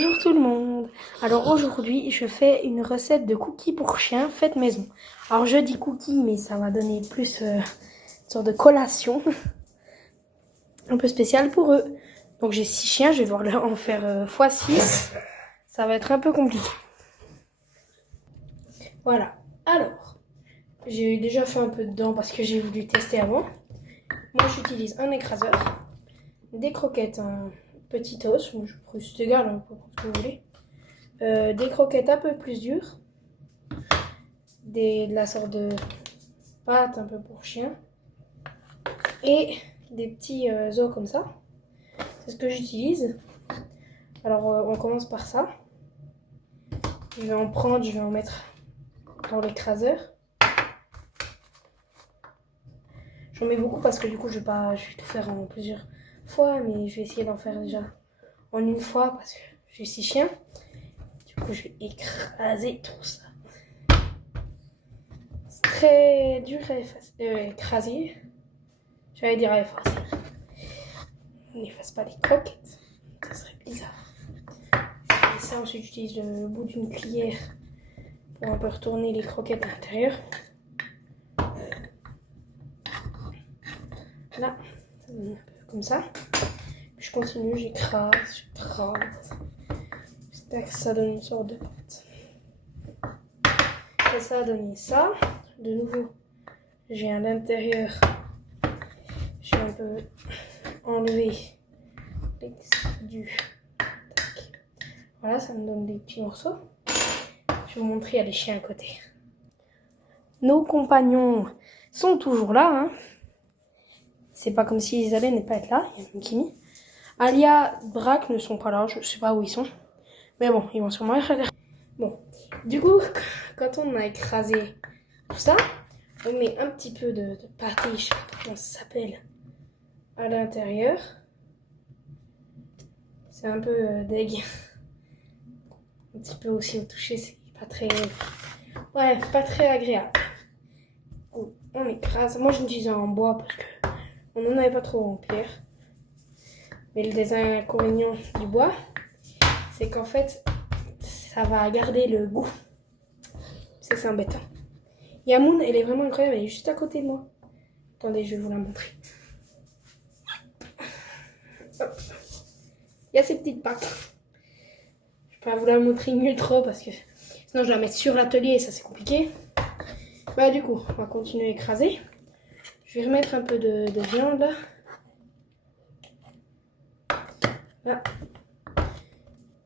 Bonjour tout le monde. Alors aujourd'hui je fais une recette de cookies pour chiens faite maison. Alors je dis cookies mais ça va donner plus une sorte de collation un peu spéciale pour eux. Donc j'ai 6 chiens, je vais devoir en faire x6. Ça va être un peu compliqué. Voilà. Alors j'ai déjà fait un peu dedans parce que j'ai voulu tester avant. Moi j'utilise un écraseur, des croquettes, un petit os, c'est égal, on peut prendre ce que vous voulez. Des croquettes un peu plus dures, de la sorte de pâte un peu pour chien et des petits os comme ça. C'est ce que j'utilise. Alors on commence par ça. Je vais en prendre, je vais en mettre dans l'écraseur. J'en mets beaucoup parce que du coup je vais tout faire en plusieurs fois, mais je vais essayer d'en faire déjà en une fois parce que j'ai 6 chiens. Du coup je vais écraser tout ça. C'est très dur à écraser. J'allais dire à effacer. On n'efface pas les croquettes. Ça serait bizarre. Et ça, ensuite, j'utilise le bout d'une cuillère pour un peu retourner les croquettes à l'intérieur. Là, ça donne un peu comme ça. Puis je continue, j'écrase. J'espère que ça donne une sorte de pâte. Et ça a donné ça. De nouveau, j'ai à l'intérieur. J'ai un peu enlevé du. Voilà, ça me donne des petits morceaux. Je vais vous montrer, il y a les chiens à côté. Nos compagnons sont toujours là. Hein. C'est pas comme s'ils allaient ne pas être là. Il y a même Kimi. Alia, Braque ne sont pas là. Je sais pas où ils sont. Mais bon, ils vont sûrement être là. Bon, du coup, quand on a écrasé tout ça, on met un petit peu de pâté, je sais pas comment ça s'appelle, à l'intérieur. C'est un peu dégueu. Un petit peu aussi au toucher, c'est pas très... Ouais, pas très agréable. On écrase. Moi, je l'utilise en bois parce que on n'en avait pas trop en pierre. Mais le désinconvénient du bois, c'est qu'en fait, ça va garder le goût. C'est embêtant. Yamoun, elle est vraiment incroyable. Elle est juste à côté de moi. Attendez, je vais vous la montrer. Hop. Il y a ses petites pattes. Je vais pas vous la montrer mieux trop parce que sinon je la mets sur l'atelier et ça c'est compliqué. Bah du coup, on va continuer à écraser. Je vais remettre un peu de viande là. Là.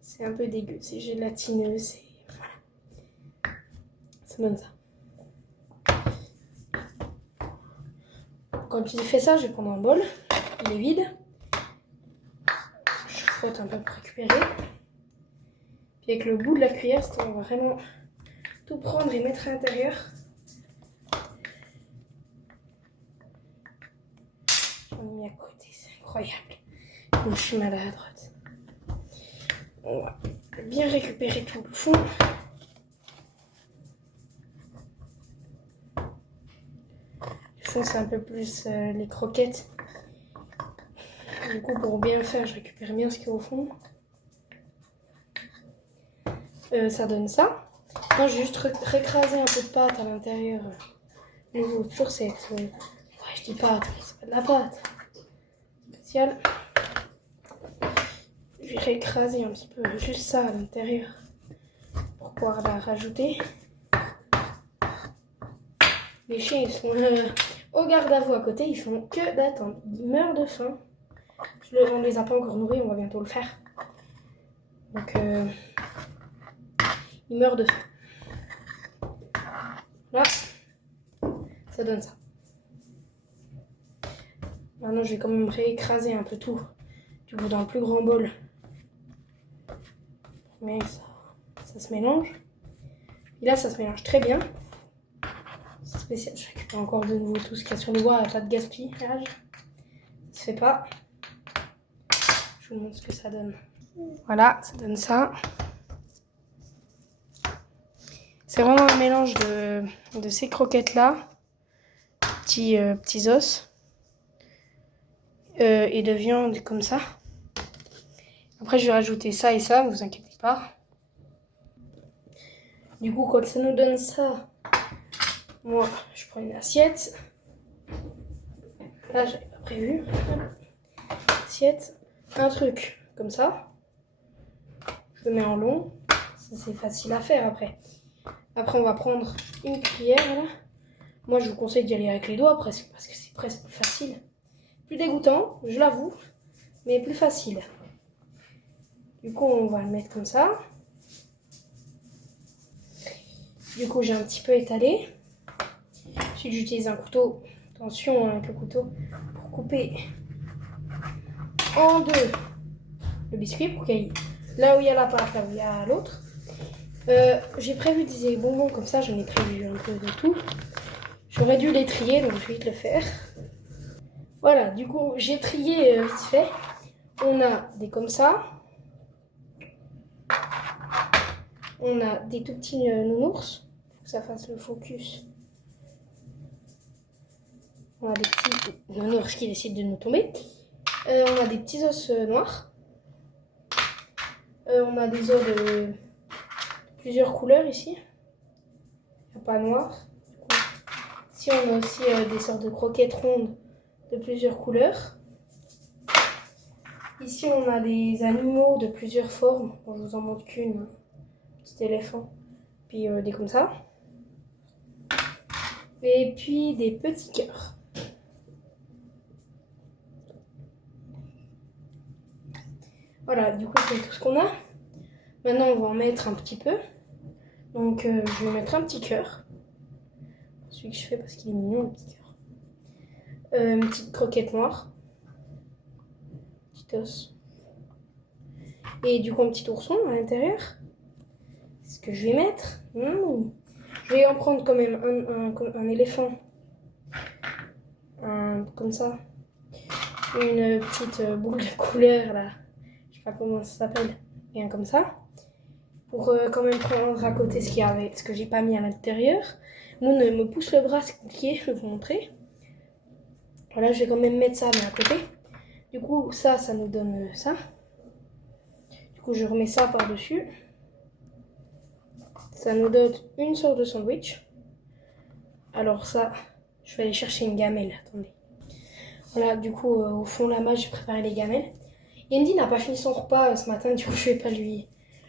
C'est un peu dégueu, c'est gélatineux, c'est... Voilà. Ça donne ça. Quand j'ai fait ça, je vais prendre un bol. Il est vide. Je frotte un peu pour récupérer. Puis avec le bout de la cuillère, on va vraiment tout prendre et mettre à l'intérieur. J'en ai mis à côté, c'est incroyable. Comme je suis maladroite. On va bien récupérer tout le fond. Le fond, c'est un peu plus les croquettes. Du coup, pour bien faire, je récupère bien ce qu'il y a au fond. Ça donne ça. Moi, j'ai juste récrasé un peu de pâte à l'intérieur. Toujours c'est... Ouais, je dis pâte, mais c'est pas de la pâte. Spécial. Je vais réécraser un petit peu juste ça à l'intérieur pour pouvoir la rajouter. Les chiens, ils sont au garde-à-vous à côté, ils font que d'attendre. Ils meurent de faim. On les a pas encore nourris, on va bientôt le faire. Donc, ils meurent de faim. Là, ça donne ça. Maintenant, je vais quand même réécraser un peu tout. Du coup, dans le plus grand bol. Mais ça se mélange. Et là, ça se mélange très bien. C'est spécial. Je récupère encore de nouveau tout ce qu'il y a sur le bois. Pas de gaspillage. Ça se fait pas. Je vous montre ce que ça donne. Voilà, ça donne ça. C'est vraiment un mélange de ces croquettes-là. Petits os. Et de viande comme ça. Après, je vais rajouter ça et ça, ne vous inquiétez pas. Du coup, quand ça nous donne ça, moi, je prends une assiette. Là, j'avais pas prévu. Assiette. Un truc comme ça. Je le mets en long. Ça, c'est facile à faire après. Après, on va prendre une cuillère, là. Moi, je vous conseille d'y aller avec les doigts presque, parce que c'est presque plus facile. Plus dégoûtant, je l'avoue, mais plus facile. Du coup, on va le mettre comme ça. Du coup, j'ai un petit peu étalé. Ensuite, j'utilise un couteau. Attention avec le couteau pour couper en deux le biscuit pour qu'il y ait là où il y a la pâte, là où il y a l'autre. J'ai prévu des bonbons comme ça, j'en ai prévu un peu de tout. J'aurais dû les trier, donc je vais vite le faire. Voilà, du coup, j'ai trié vite fait. On a des comme ça. On a des tout petits nounours. Faut que ça fasse le focus. On a des petits nounours qui décident de nous tomber. On a des petits os noirs. On a des os de plusieurs couleurs ici. Il n'y a pas noir. Ici, on a aussi des sortes de croquettes rondes de plusieurs couleurs. Ici, on a des animaux de plusieurs formes. Bon, je vous en montre qu'une. Petit éléphant. Puis des comme ça. Et puis des petits cœurs. Voilà, du coup, c'est tout ce qu'on a. Maintenant, on va en mettre un petit peu. Donc, je vais mettre un petit cœur. Celui que je fais parce qu'il est mignon, le petit cœur. Une petite croquette noire. Petit os. Et du coup, un petit ourson à l'intérieur. C'est ce que je vais mettre. Je vais en prendre quand même un éléphant. Comme ça. Une petite boule de couleur, là. Je sais pas comment ça s'appelle. Et un comme ça. Pour quand même prendre à côté ce que j'ai pas mis à l'intérieur. Moon me pousse le bras, c'est compliqué, je vais vous montrer. Voilà, je vais quand même mettre ça mais à côté. Du coup, ça nous donne ça. Du coup, je remets ça par-dessus. Ça nous donne une sorte de sandwich. Alors ça, je vais aller chercher une gamelle, attendez. Voilà, du coup, au fond là-bas, j'ai préparé les gamelles. Yendi n'a pas fini son repas ce matin, du coup, je vais pas lui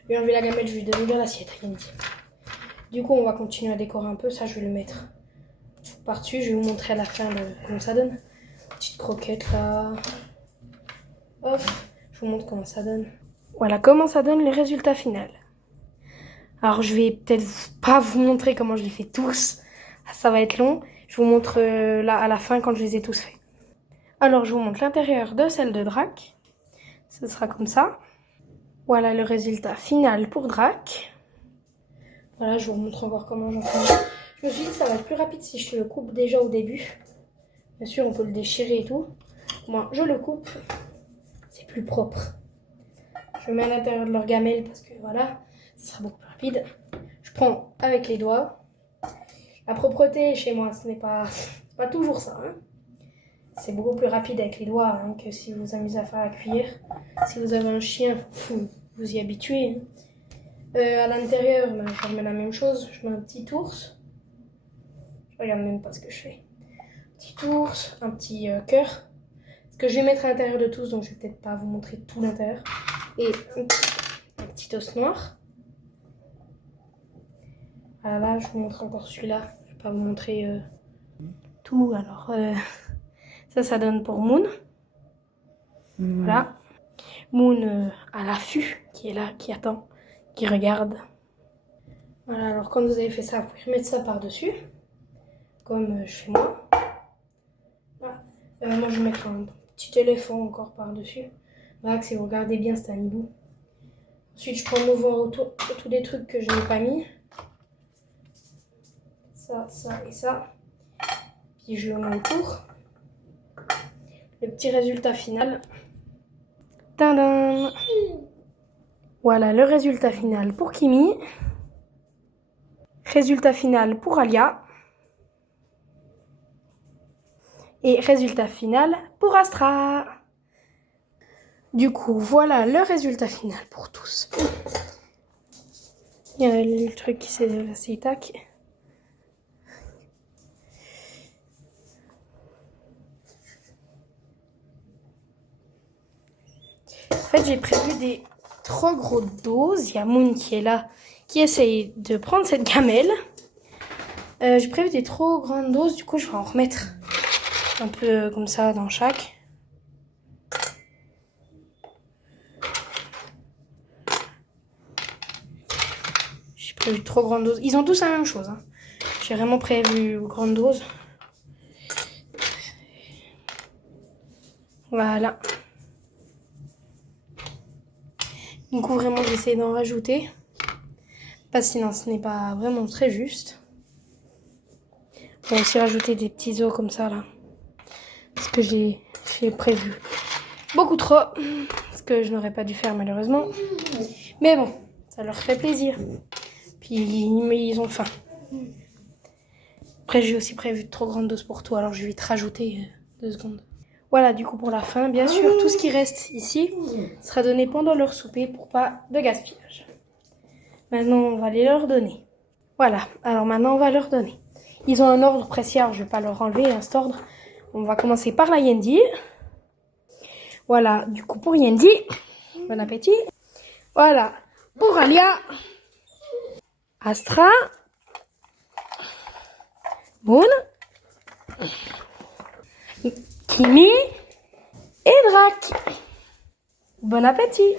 enlever la gamelle, je vais lui donner de l'assiette à Yendi. Du coup, on va continuer à décorer un peu. Ça, je vais le mettre par-dessus. Je vais vous montrer à la fin comment ça donne. Petite croquette là. Hop, je vous montre comment ça donne. Voilà comment ça donne le résultat final. Alors, je vais peut-être pas vous montrer comment je les fais tous. Ça va être long. Je vous montre là à la fin quand je les ai tous faits. Alors, je vous montre l'intérieur de celle de Drac. Ce sera comme ça. Voilà le résultat final pour Drac. Voilà, je vous montre encore comment j'en fais. Je me suis dit que ça va être plus rapide si je le coupe déjà au début. Bien sûr, on peut le déchirer et tout. Moi, je le coupe. C'est plus propre. Je le mets à l'intérieur de leur gamelle parce que voilà, ça sera beaucoup plus rapide. Je prends avec les doigts. La propreté chez moi, ce n'est pas toujours ça. Hein. C'est beaucoup plus rapide avec les doigts hein, que si vous vous amusez à faire la cuillère. Si vous avez un chien, vous y habituez. Hein. À l'intérieur, je remets la même chose. Je mets un petit ours. Je regarde même pas ce que je fais. Un petit ours, un petit cœur. Ce que je vais mettre à l'intérieur de tous, donc je vais peut-être pas vous montrer tout l'intérieur. Et un petit os noir. Voilà, là, je vous montre encore celui-là. Je vais pas vous montrer tout. Alors, ça donne pour Moon. Voilà. Moon à l'affût, qui est là, qui attend, qui regarde. Voilà, alors quand vous avez fait ça, vous pouvez remettre ça par-dessus, comme je fais moi. Voilà. Moi, je vais mettre un petit éléphant encore par-dessus. Voilà, que si vous regardez bien, c'est un hibou. Ensuite, je prends le mouvement autour, tous les trucs que je n'ai pas mis. Ça, ça et ça. Puis je le mets autour. Le petit résultat final. Tadam! Voilà le résultat final pour Kimi. Résultat final pour Alia. Et résultat final pour Astra. Du coup, voilà le résultat final pour tous. Il y a le truc qui s'est déplacé, tac. En fait, j'ai prévu des trop grosses doses. Il y a Moon qui est là, qui essaye de prendre cette gamelle. J'ai prévu des trop grandes doses, du coup, je vais en remettre un peu comme ça dans chaque. J'ai prévu trop grandes doses. Ils ont tous la même chose. Hein. J'ai vraiment prévu grande dose. Voilà. Du coup, vraiment, j'essaie d'en rajouter. Parce que sinon, ce n'est pas vraiment très juste. On va aussi rajouter des petits os comme ça, là. Parce que j'ai prévu beaucoup trop. Ce que je n'aurais pas dû faire, malheureusement. Mais bon, ça leur fait plaisir. Puis, ils ont faim. Après, j'ai aussi prévu de trop grandes doses pour toi. Alors, je vais te rajouter 2 secondes. Voilà, du coup, pour la fin, bien sûr, tout ce qui reste ici sera donné pendant leur souper pour pas de gaspillage. Maintenant, on va les leur donner. Voilà, alors maintenant, on va leur donner. Ils ont un ordre précis, alors je ne vais pas leur enlever cet ordre. On va commencer par la Yendi. Voilà, du coup, pour Yendi, bon appétit. Voilà, pour Alia, Astra, Moon, Kimi et Drac. Bon appétit!